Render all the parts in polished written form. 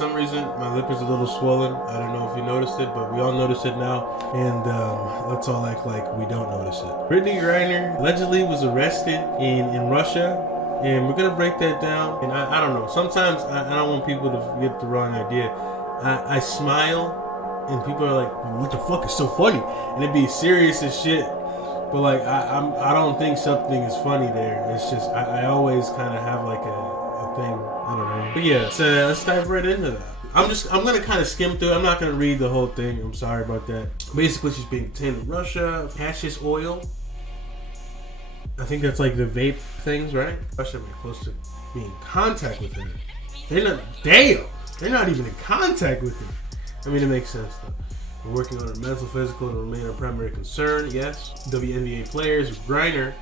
some reason, my lip is a little swollen. I don't know if you noticed it, but we all notice it now. And let's all act like we don't notice it. Britney Griner allegedly was arrested in Russia. And we're going to break that down. And I don't know. Sometimes I don't want people to get the wrong idea. I smile and people are like, what the fuck is so funny? And it'd be serious as shit. But like, I don't think something is funny there. It's just, I always kind of have like a thing. I don't know. But yeah, so let's dive right into that. I'm gonna kind of skim through. I'm not gonna read the whole thing. I'm sorry about that. Basically, she's being detained in Russia. Hashish oil. I think that's like the vape things, right? Russia may be close to being in contact with it. They're not. Damn. They're not even in contact with it. I mean, it makes sense though. We're working on her mental, physical, to remain our primary concern. Yes. WNBA players. Griner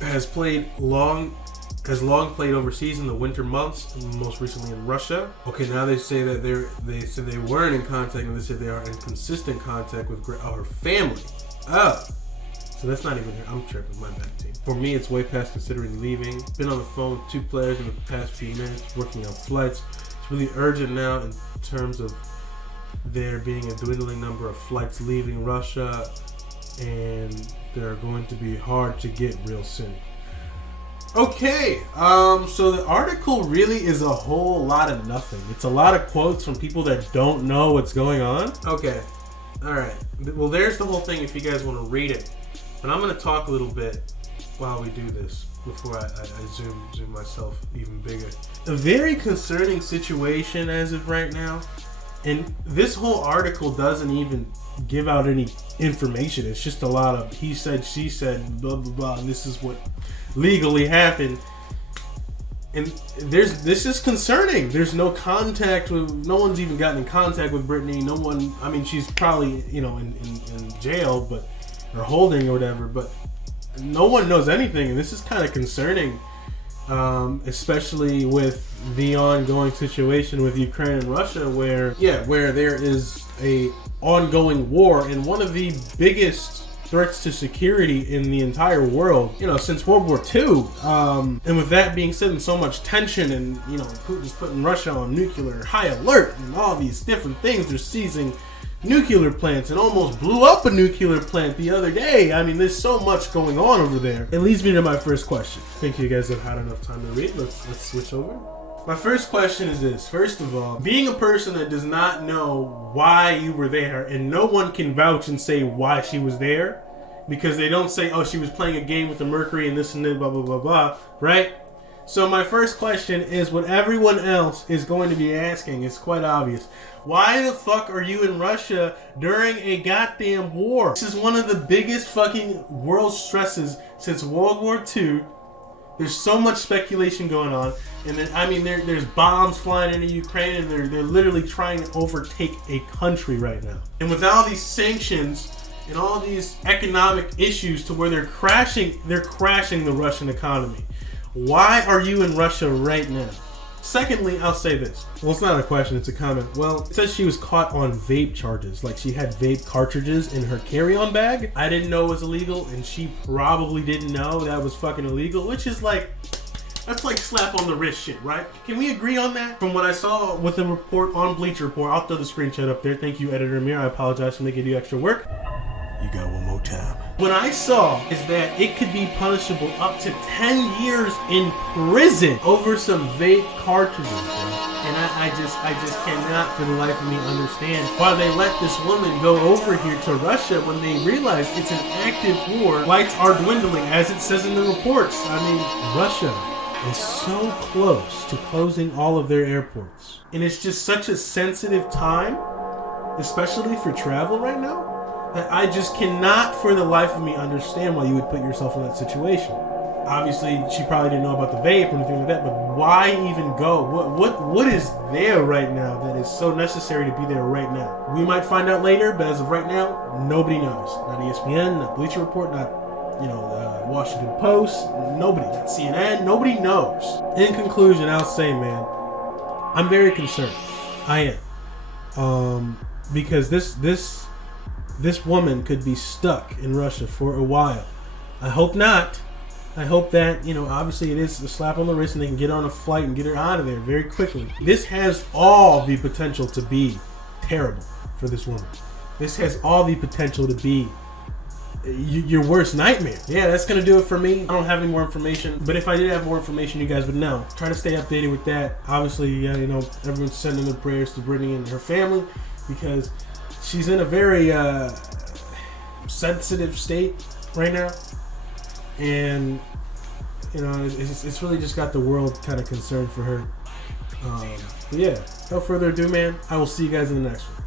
has long played overseas in the winter months, most recently in Russia. Okay, now they say that they said they weren't in contact, and they said they are in consistent contact with her family. Oh, so that's not even here. I'm tripping, my bad team. For me, it's way past considering leaving. Been on the phone with 2 players in the past few minutes, working on flights. It's really urgent now in terms of there being a dwindling number of flights leaving Russia, and they're going to be hard to get real soon. Okay, so the article really is a whole lot of nothing. It's a lot of quotes from people that don't know what's going on. Okay, all right. Well, there's the whole thing if you guys want to read it. But I'm going to talk a little bit while we do this before I zoom myself even bigger. A very concerning situation as of right now. And this whole article doesn't even give out any information. It's just a lot of he said, she said, blah, blah, blah. And this is what legally happened. And this is concerning. There's no contact with, no one's even gotten in contact with Britney. No one, I mean, she's probably, in jail, but, or holding or whatever, but no one knows anything. And this is kind of concerning, especially with the ongoing situation with Ukraine and Russia, where there is a ongoing war, and one of the biggest threats to security in the entire world, since World War II. And with that being said, and so much tension, and Putin's putting Russia on nuclear high alert, and all these different things. They're seizing nuclear plants, and almost blew up a nuclear plant the other day. I mean, there's so much going on over there. It leads me to my first question. I think you guys have had enough time to read. Let's switch over. My first question is this. First of all, being a person that does not know why you were there, and no one can vouch and say why she was there, because they don't say, oh, she was playing a game with the mercury and this and that, blah, blah, blah, blah, right? So my first question is what everyone else is going to be asking. It's quite obvious. Why the fuck are you in Russia during a goddamn war? This is one of the biggest fucking world stresses since World War II. There's so much speculation going on. And then, I mean, there's bombs flying into Ukraine, and they're literally trying to overtake a country right now. And with all these sanctions and all these economic issues to where they're crashing the Russian economy. Why are you in Russia right now? Secondly, I'll say this. Well, it's not a question, it's a comment. Well, it says she was caught on vape charges. Like, she had vape cartridges in her carry-on bag. I didn't know it was illegal, and she probably didn't know that was fucking illegal, which is like, that's like slap on the wrist shit, right? Can we agree on that? From what I saw with the report on Bleacher Report, I'll throw the screenshot up there. Thank you, Editor Amir. I apologize for making you extra work. You got one more time. What I saw is that it could be punishable up to 10 years in prison over some vape cartridges, bro. And I just cannot for the life of me understand why they let this woman go over here to Russia when they realize it's an active war. Flights are dwindling, as it says in the reports. I mean, Russia is so close to closing all of their airports. And it's just such a sensitive time, especially for travel right now, that I just cannot for the life of me understand why you would put yourself in that situation. Obviously, she probably didn't know about the vape or anything like that, but why even go? What is there right now that is so necessary to be there right now? We might find out later, but as of right now, nobody knows. Not ESPN, not Bleacher Report, not Washington Post, nobody, not CNN, nobody knows. In conclusion, I'll say, man, I'm very concerned. I am, because this woman could be stuck in Russia for a while. I hope not, I hope that, you know, obviously it is a slap on the wrist and they can get on a flight and get her out of there very quickly. This has all the potential to be terrible for this woman. This has all the potential to be your worst nightmare. Yeah, that's gonna do it for me. I don't have any more information, but if I did have more information, you guys would know. Try to stay updated with that. Obviously, you know, everyone's sending their prayers to Britney and her family because she's in a very sensitive state right now, and you know, it's really just got the world kind of concerned for her. But yeah, no further ado, man. I will see you guys in the next one.